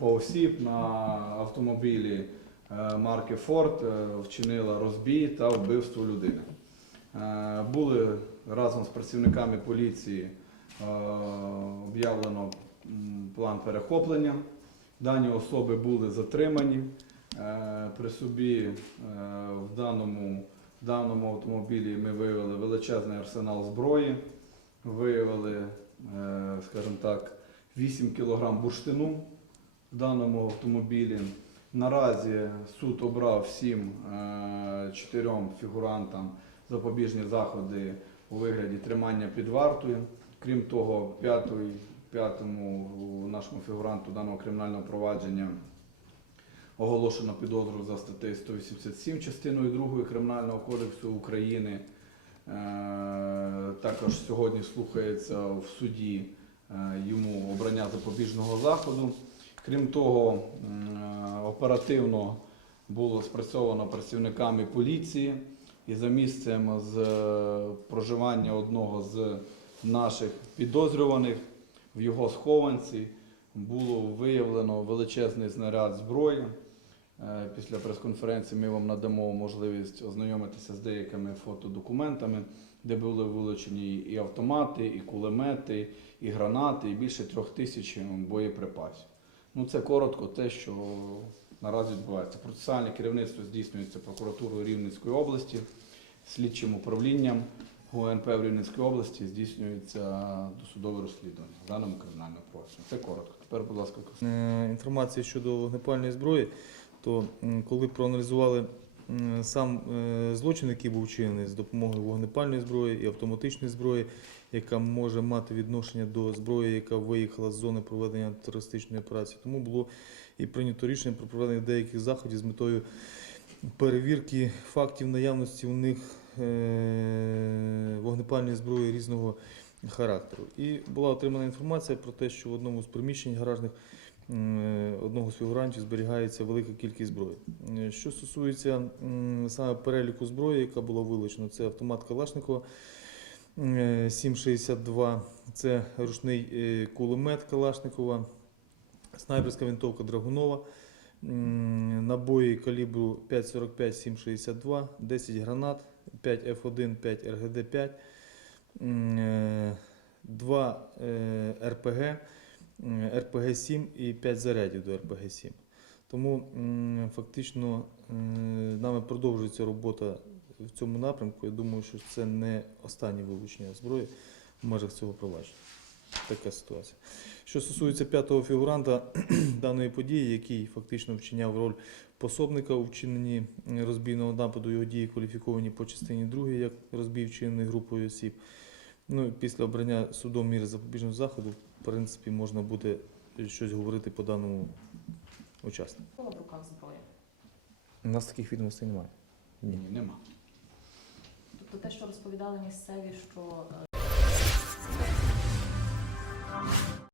група осіб на автомобілі е, марки Ford е, вчинила розбій та вбивство людини. Е, Були разом з працівниками поліції об'явлено план перехоплення. Дані особи були затримані. При собі в даному, в даному автомобілі ми виявили величезний арсенал зброї, виявили, скажімо так, 8 кг бурштину в даному автомобілі. Наразі суд обрав всім е, чотирьом фігурантам запобіжні заходи у вигляді тримання під вартою. Крім того, п'ятий, п'ятому нашому фігуранту даного кримінального провадження оголошено підозру за статтею 187 частиною 2 Кримінального кодексу України. Е, Також сьогодні слухається в суді е, йому обрання запобіжного заходу. Крім того, е, оперативно було спрацьовано працівниками поліції і за місцем з е, проживання одного з наших підозрюваних в його схованці було виявлено величезний знаряд зброї. Е, Після прес-конференції ми вам надамо можливість ознайомитися з деякими фотодокументами, де були вилучені і автомати, і кулемети, і гранати, і більше трьох тисяч боєприпасів. Ну, це коротко те, що наразі відбувається. Процесуальне керівництво здійснюється прокуратурою Рівненської області, слідчим управлінням ГУНП в Рівненській області здійснюється досудове розслідування в даному кримінальному процесу. Це коротко. Тепер, будь ласка, інформація щодо вогнепальної зброї, то коли проаналізували сам е, злочин, який був вчинений з допомогою вогнепальної зброї і автоматичної зброї, яка може мати відношення до зброї, яка виїхала з зони проведення терористичної операції, тому було і прийнято рішення про проведення деяких заходів з метою перевірки фактів наявності у них е, вогнепальної зброї різного характеру. І була отримана інформація про те, що в одному з приміщень гаражних одного з фігурантів зберігається велика кількість зброї. Е, Що стосується саме переліку зброї, яка була вилучена, це автомат Калашникова е, 7,62, це ручний е, кулемет Калашникова, снайперська винтовка Драгунова, набої калібру 5,45 7,62, 10 гранат, 5 F1, 5 РГД-5, м, е, 2 е, РПГ, РПГ-7 і 5 зарядів до РПГ-7. Тому фактично нами продовжується робота в цьому напрямку. Я думаю, що це не останнє вилучення зброї в межах цього провадження. Така ситуація. Що стосується п'ятого фігуранта даної події, який фактично вчиняв роль пособника у вчиненні розбійного нападу, його дії кваліфіковані по частині 2 як розбій вчинений групою осіб. Ну, після обрання судом міри запобіжного заходу, в принципі, можна буде щось говорити по даному учаснику. Була в руках зброя. У нас таких відомостей немає. ні, нема. Тобто те, що розповідали місцеві, що е,